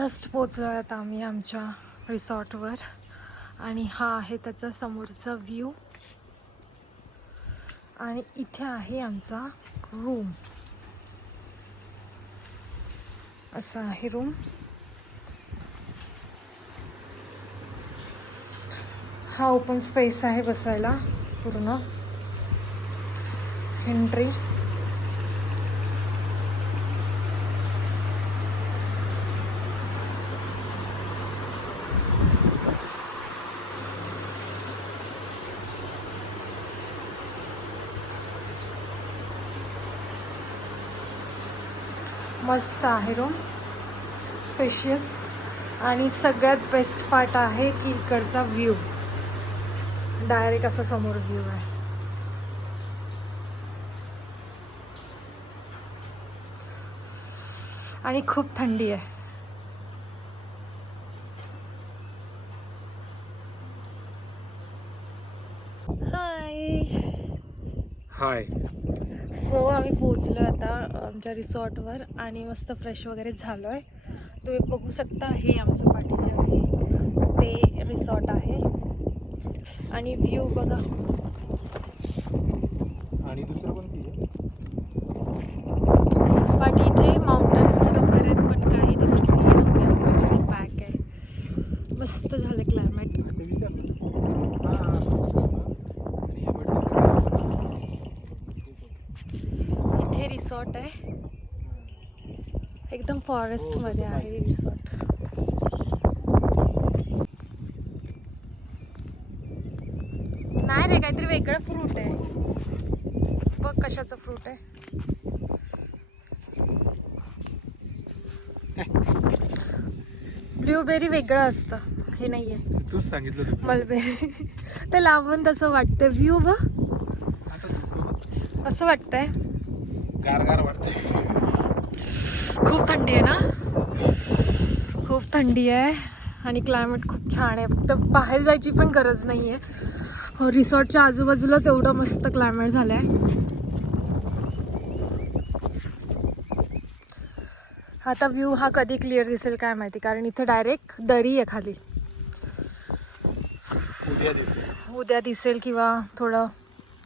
Just पोचलो आता आम्ही आमच्या रिसॉर्टवर आणि हा आहे त्याचा समोरचा व्ह्यू आणि इथे आहे आमचा रूम. असा आहे रूम. हा ओपन स्पेस आहे बसायला पूर्ण. एंट्री मस्त आहे रूम, स्पेशियस. आणि सगळ्यात बेस्ट पार्ट आहे की इकडचा व्ह्यू डायरेक्ट असा समोर व्ह्यू आहे. आणि खूप थंडी आहे. हाय. सो आम्ही पोहोचलो आता आमच्या रिसॉर्टवर आणि मस्त फ्रेश वगैरे झालो आहे. तुम्ही बघू शकता हे आमचं पाठी जे आहे ते रिसॉर्ट आहे आणि व्ह्यू बघा. आणि दुसरं पण पाठी इथे माउंटन्स डोंगर आहेत पण काही दिसत नाही आहे. डोंगर बॅक आहे. मस्त झालं क्लायमेट. इथे रिसॉर्ट आहे, एकदम फॉरेस्ट मध्ये आहे रिसॉर्ट. नाही रे, काहीतरी वेगळं फ्रूट आहे बघ. कशाचं फ्रूट आहे? ब्लूबेरी वेगळं असतं, हे नाहीये. तूच सांगितलं. मलबेरी. ते लांबून तसं वाटतंय. व्ह्यू बघ असं वाटतंय. गार वाटतंय. खूप थंडी आहे ना, खूप थंडी आहे आणि क्लायमेट खूप छान आहे. फक्त बाहेर जायची पण गरज नाही आहे. रिसॉर्टच्या आजूबाजूलाच एवढं मस्त क्लायमेट झालं आहे. आता व्ह्यू हा कधी क्लिअर दिसेल काय माहिती, कारण इथे डायरेक्ट दरी आहे खाली. उद्या दिसेल किंवा थोडं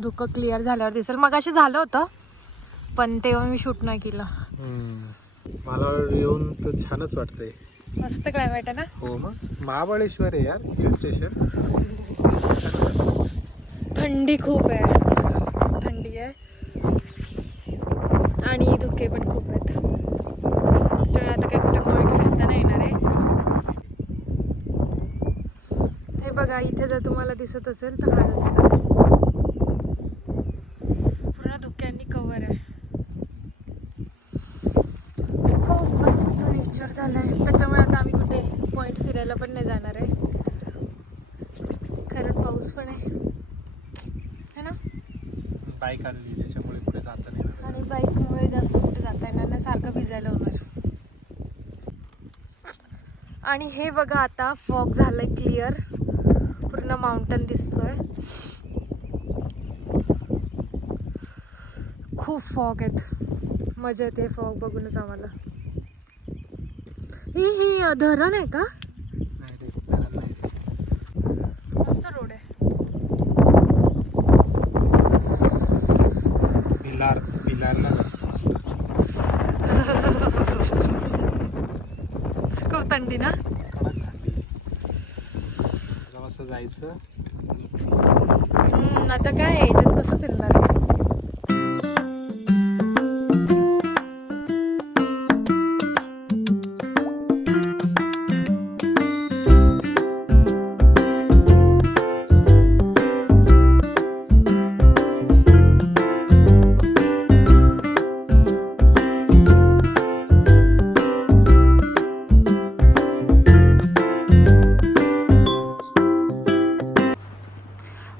धुकं क्लिअर झाल्यावर दिसेल. मगाशी झालं होतं पण तेव्हा मी शूट नाही केलं. मला येऊन तर छानच वाटतंय. मस्त क्लायमेट आहे ना. हो मग. महाबळेश्वर आहे यार हिल स्टेशन. थंडी खूप आहे, खूप थंडी आहे आणि धुके पण खूप आहेत. त्याच्यामुळे आता काही कुठे पॉईंट फिरता नाही येणार आहे. हे बघा, इथे जर तुम्हाला दिसत असेल तर हा रस्ता पूर्ण धुक्यांनी कव्हर आहे. खूप मस्त नेचर झालं आहे. त्याच्यामुळे आता आम्ही कुठे पॉईंट फिरायला पण नाही जाणार आहे, कारण पाऊस पण आहे ना. बाईक आणली त्याच्यामुळे कुठे जाता नाही येणार. आणि बाईकमुळे जास्त कुठे जाता येणार नाही, सारखं भिजायला होणार. आणि हे बघा, आता फॉग झालंय क्लिअर, पूर्ण माउंटन दिसतोय. खूप फॉग आहेत, मजा येते फॉग बघूनच आम्हाला. ही धरण आहे का? मस्त रोड आहे. खूप थंडी ना. मस्त जायचं. आता काय याच्यात कसं फिरणार आहे.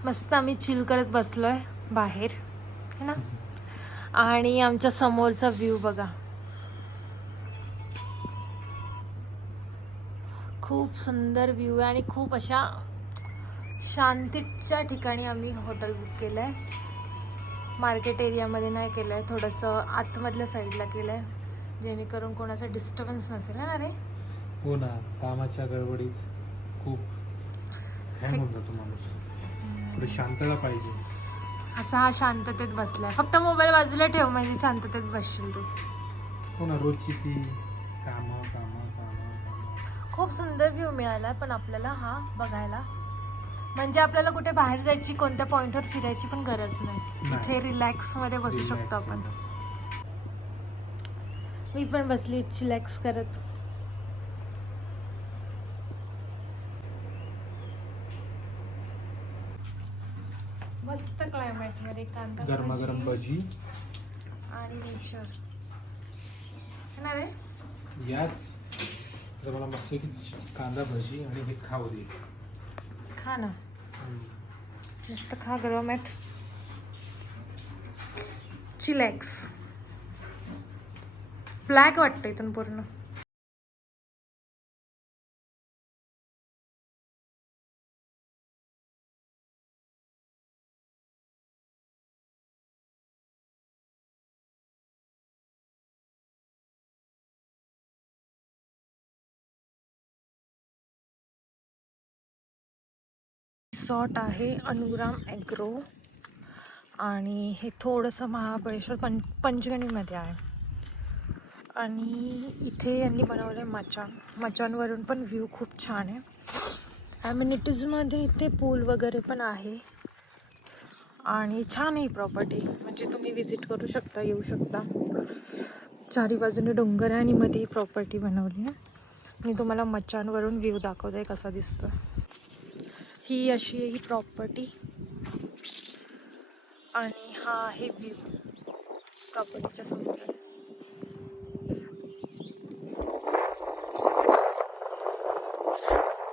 मस्त आम्ही चिल करत बसलोय बाहेर है ना. आणि आमच्या समोरचा व्ह्यू बघा, खूप सुंदर व्ह्यू आहे आणि खूप अशा शांतीच्या ठिकाणी आम्ही हॉटेल बुक केलं आहे. मार्केट एरियामध्ये नाही केलं आहे, थोडंसं आतमधल्या साईडला केलं आहे जेणेकरून कोणाचा डिस्टर्बन्स नसेल ना रे. हो ना, कामाच्या गडबडीत खूप हँग होऊन जातो माणूस. थोडी शांतता पाहिजे. असा हा शांततेत बसलाय. फक्त मोबाईल बाजूला ठेव म्हणजे शांततेत बसशील तू. हो ना, रोजची ती कामं कामं कामं कामं. खूप सुंदर व्ह्यू मिळाला पण आपल्याला हा बघायला. म्हणजे आपल्याला कुठे बाहेर जायची, कोणत्या पॉइंटवर फिरायची पण गरज नाही. नाही. इथे रिलॅक्स मध्ये बसू शकतो Relax आपण. एकदम. मी पण बसली चिलॅक्स करत. मस्त क्लायमेट मध्ये कांदा गरमागरम भजी. आणि नेचर ना रे. यास तर मला मस्त की कांदा भजी आणि हे खाऊ दे. खा ना, मस्त खा. गरम आहेत. चिलॅक्स. ब्लॅक वाटतं इथून पूर्ण. रिसॉर्ट आहे अनुराम ॲग्रो आणि हे थोडंसं महाबळेश्वर पंचगणीमध्ये आहे. आणि इथे यांनी बनवलं आहे मचानवरून पण व्ह्यू खूप छान आहे. ॲम्युनिटीजमध्ये इथे पूल वगैरे पण आहे आणि छान आहे प्रॉपर्टी. म्हणजे तुम्ही विजिट करू शकता, येऊ शकता. चारी बाजूने डोंगर आहे आणि मध्ये प्रॉपर्टी बनवली आहे. मी तुम्हाला मचानवरून व्ह्यू दाखवते कसा दिसतो. ही अशी आहे ही प्रॉपर्टी आणि हा आहे व्ह्यू प्रॉपर्टीच्या समोर.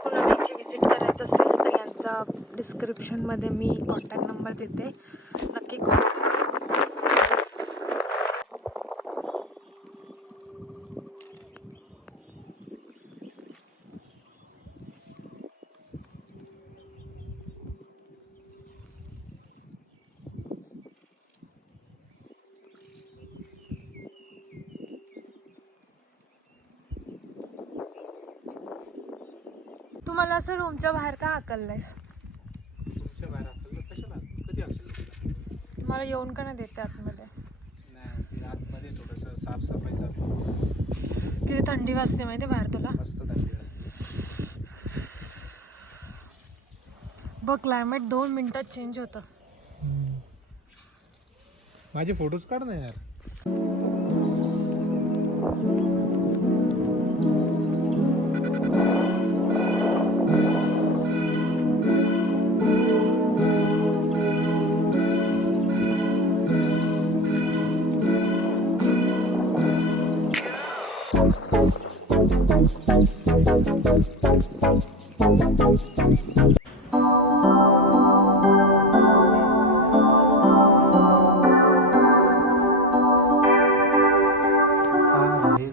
कोणाला इथे विजिट करायचं असेल तर यांचा डिस्क्रिप्शनमध्ये मी कॉन्टॅक्ट नंबर देते, नक्की कॉल करा. तुम्हाला असं रूमच्या बाहेर का हाकललंयस? तुमच्या बाहेर असेल तर कशाला कधी असेल? मला येऊन का नाही देते आतमध्ये? नाही, आतमध्ये थोडंसं साफसफाई चालू. किती थंडी वाजते माहिती बाहेर तुला? मस्त थंडी वाजते. बघ क्लायमेट 2 मिनिटात चेंज होतं. माझे फोटोज काढ ना यार.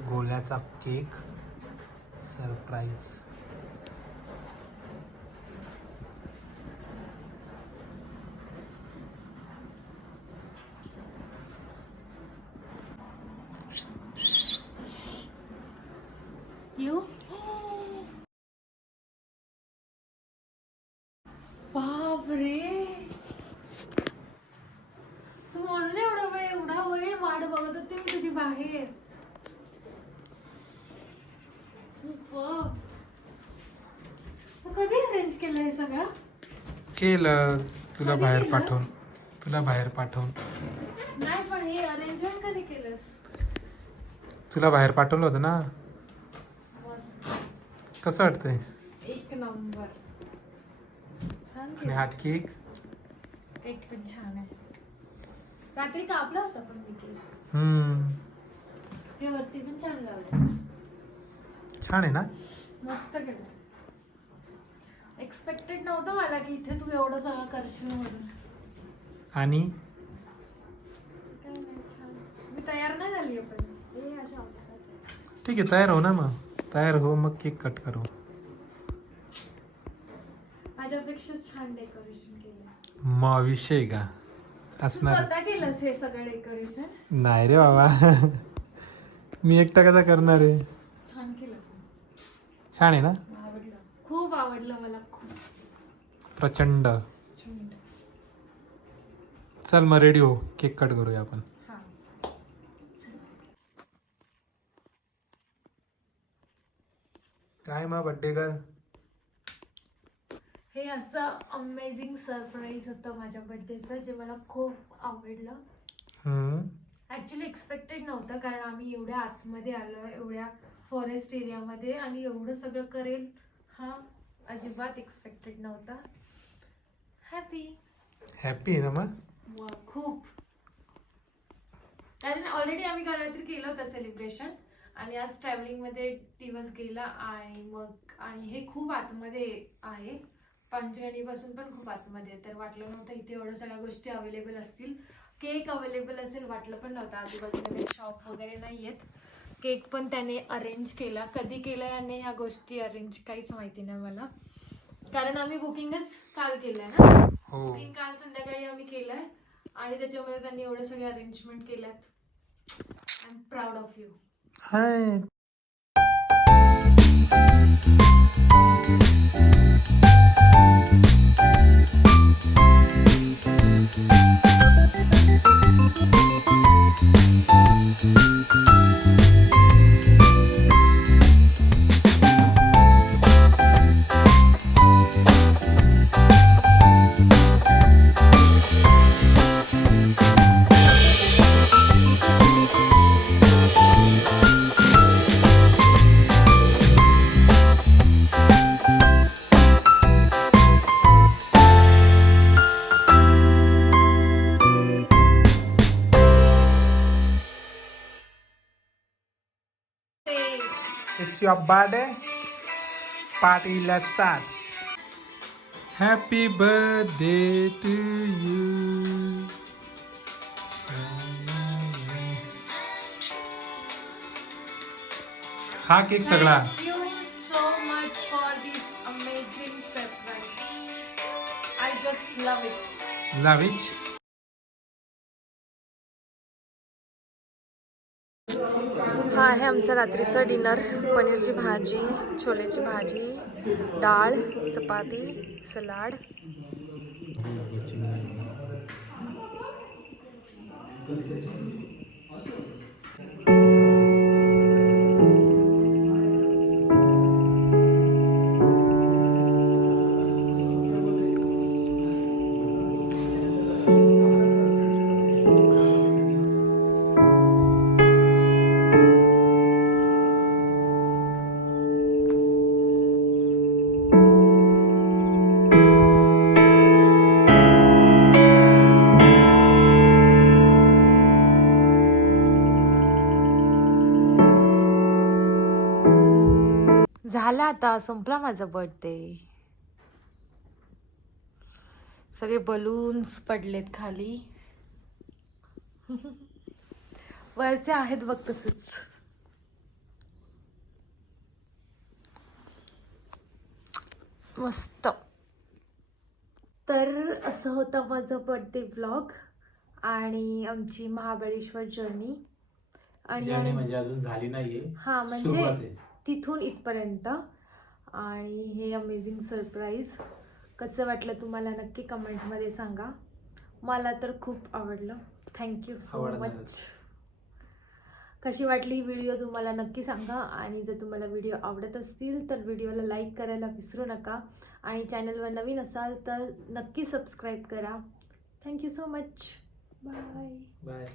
गोल्याचा केक सरप्राईज. येऊ? बापरे, तू म्हणून एवढा वेळ वाट बघत होते मी तुझी बाहेर. सुपर. तू कधी अरेंज केलं हे सगळं? केलं तुला कधी बाहेर केलं? पाठवून. तुला बाहेर पाठवून. नाही पण हे अरेंजमेंट कधी केलंस? तुला बाहेर पाठवलं होतं ना. मस्त. कसं वाटतंय? एक नंबर. छान आणि केलं. हा केक केक पण छान आहे. रात्री कापला होता पण मी केक. हे वरती पण छान लावलं. छान आहे ना. मस्त केलं. एक्सपेक्टेड नव्हतं मला की इथे तू एवढं सगळं करशील म्हणून. आणि काय नाही, छान. मी तयार नाही झाली पण हे अशा होतात. ठीक आहे, तयार हो ना. मग तयार हो, मग केक कट करू. माझ्यापेक्षा छान डेकोरेशन केलं. मग विषय का असणार? स्वतः केलंस हे सगळं डेकोरेशन? नाही रे बाबा. मी एकटा कसा करणार आहे? छान केलं. छान आहे ना? आवडलं, खूप आवडलं मला, खूप. प्रचंड. चल मग रेडी हो, केक कट करूया आपण. हां. काय मग बर्थडे गर्ल? हे असं अमेझिंग सरप्राईज होतं माझ्या बर्थडेचं, जे मला खूप आवडलं. ऍक्च्युली एक्सपेक्टेड नव्हतं, कारण आम्ही एवढ्या आतमध्ये आलोय, एवढ्या फॉरेस्ट एरियामध्ये, आणि एवढं सगळं करेल हा अजिबात एक्सपेक्टेड नव्हता. हॅपी हॅपी आहे ना मग? खूप. कारण ऑलरेडी आम्ही कालरात्री केलं होतं सेलिब्रेशन, आणि आज ट्रॅव्हलिंग मध्ये दिवस गेला, आणि हे खूप आतमध्ये आहे, पंचगणी पासून पण खूप आतमध्ये, तर वाटलं नव्हतं इथे एवढ्या सगळ्या गोष्टी अवेलेबल असतील. केक अवेलेबल असेल वाटलं पण नव्हतं, आजूबाजूला काही शॉप वगैरे नाही आहेत. केक पण त्याने अरेंज केला, कधी केलं याने ह्या गोष्टी अरेंज काहीच माहिती नाही मला, कारण आम्ही बुकिंगच काल केलंय ना. बुकिंग काल संध्याकाळी आम्ही केलंय, आणि त्याच्यामध्ये त्यांनी एवढे सगळे अरेंजमेंट केल्यात. I am proud of you. High. It's your birthday party. Let's start. Happy birthday to you. खा केक सगळा. Thank you so much for this amazing surprise. I just love it. Love it. हा आहे आमचं रात्रीचं dinner. पनीरची भाजी, छोलेची भाजी, डाळ, चपाती, सलाड. झाला आता, संपला माझा बर्थडे. सगळे बलून्स पडलेत खाली. वरचे आहेत बघ तसंच. मस्त. तर असं होतं माझं बर्थडे व्लॉग आणि आमची महाबळेश्वर जर्नी. आणि म्हणजे अजून झाली नाहीये. हा, म्हणजे तिथून इथपर्यंत. आणि हे अमेझिंग सरप्राईज कसं वाटलं तुम्हाला नक्की कमेंटमध्ये सांगा. मला तर खूप आवडलं. Thank you so much. कशी वाटली ही व्हिडिओ तुम्हाला नक्की सांगा. आणि जर तुम्हाला व्हिडिओ आवडत असतील तर व्हिडिओला लाईक करायला विसरू नका. आणि चॅनलवर नवीन असाल तर नक्की सबस्क्राईब करा. Thank you so much. बाय.